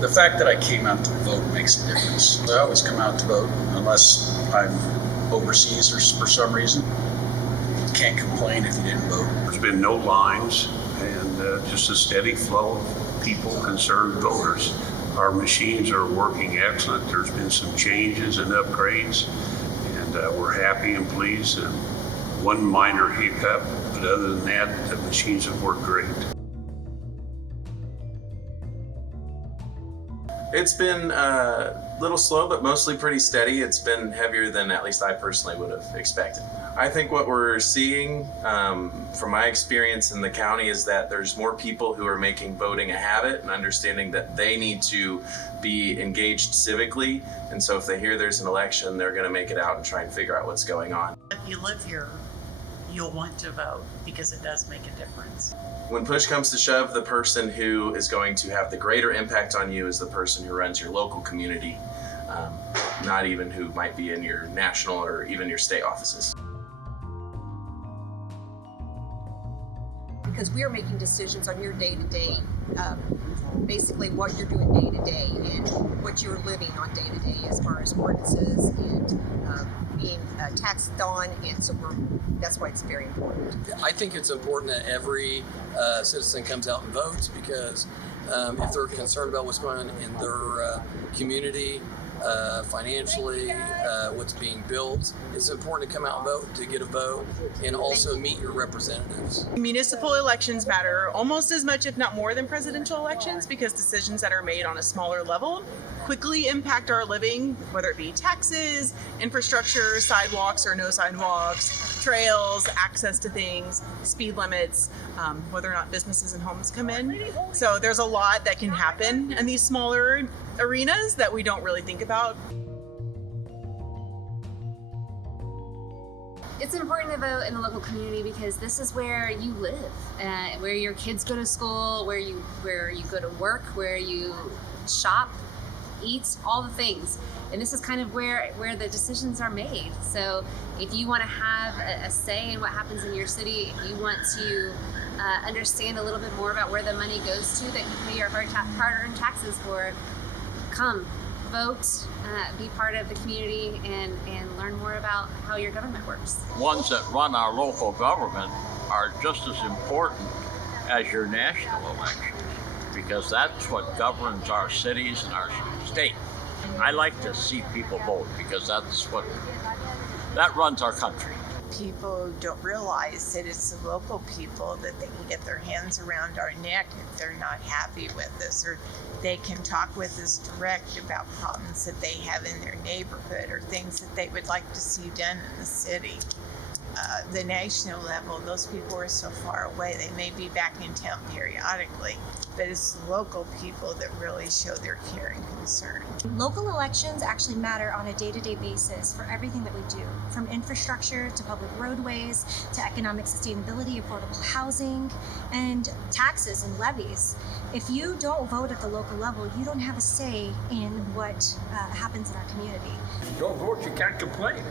The fact that I came out to vote makes a difference. I always come out to vote unless I'm overseas or for some reason. Can't complain if you didn't vote. There's been no lines and just a steady flow of people, concerned voters. Our machines are working excellent. There's been some changes and upgrades, and we're happy and pleased. And one minor hiccup, but other than that, the machines have worked great. It's been a little slow, but mostly pretty steady. It's been heavier than at least I personally would have expected. I think what we're seeing from my experience in the county is that there's more people who are making voting a habit and understanding that they need to be engaged civically. And so if they hear there's an election, they're going to make it out and try and figure out what's going on. If you live here, you'll want to vote because it does make a difference. When push comes to shove, the person who is going to have the greater impact on you is the person who runs your local community, not even who might be in your national or even your state offices. Because we are making decisions on your day-to-day, basically what you're doing day-to-day and what you're living on day-to-day as far as ordinances and being taxed on, and so that's why it's very important. I think it's important that every citizen comes out and votes because if they're concerned about what's going on in their community, financially, what's being built, it's important to come out and vote, to get a vote, and also meet your representatives. Municipal elections matter almost as much, if not more, than presidential elections because decisions that are made on a smaller level quickly impact our living, whether it be taxes, infrastructure, sidewalks or no sidewalks, trails, access to things, speed limits, whether or not businesses and homes come in. So there's a lot that can happen in these smaller arenas that we don't really think about. It's important to vote in the local community because this is where you live, where your kids go to school, where you go to work, where you shop, eat, all the things. And this is kind of where the decisions are made. So if you want to have a say in what happens in your city, if you want to understand a little bit more about where the money goes to that you pay your hard-earned taxes for, come, vote, be part of the community, and learn more about how your government works. Ones that run our local government are just as important as your national elections because that's what governs our cities and our state. I like to see people vote because that runs our country. People don't realize that it's the local people that they can get their hands around our neck if they're not happy with us, or they can talk with us direct about problems that they have in their neighborhood or things that they would like to see done in the city. The national level, those people are so far away. They may be back in town periodically, but it's the local people that really show their care and concern. Local elections actually matter on a day-to-day basis for everything that we do, from infrastructure to public roadways to economic sustainability, affordable housing, and taxes and levies. If you don't vote at the local level, you don't have a say in what happens in our community. If you don't vote, you can't complain.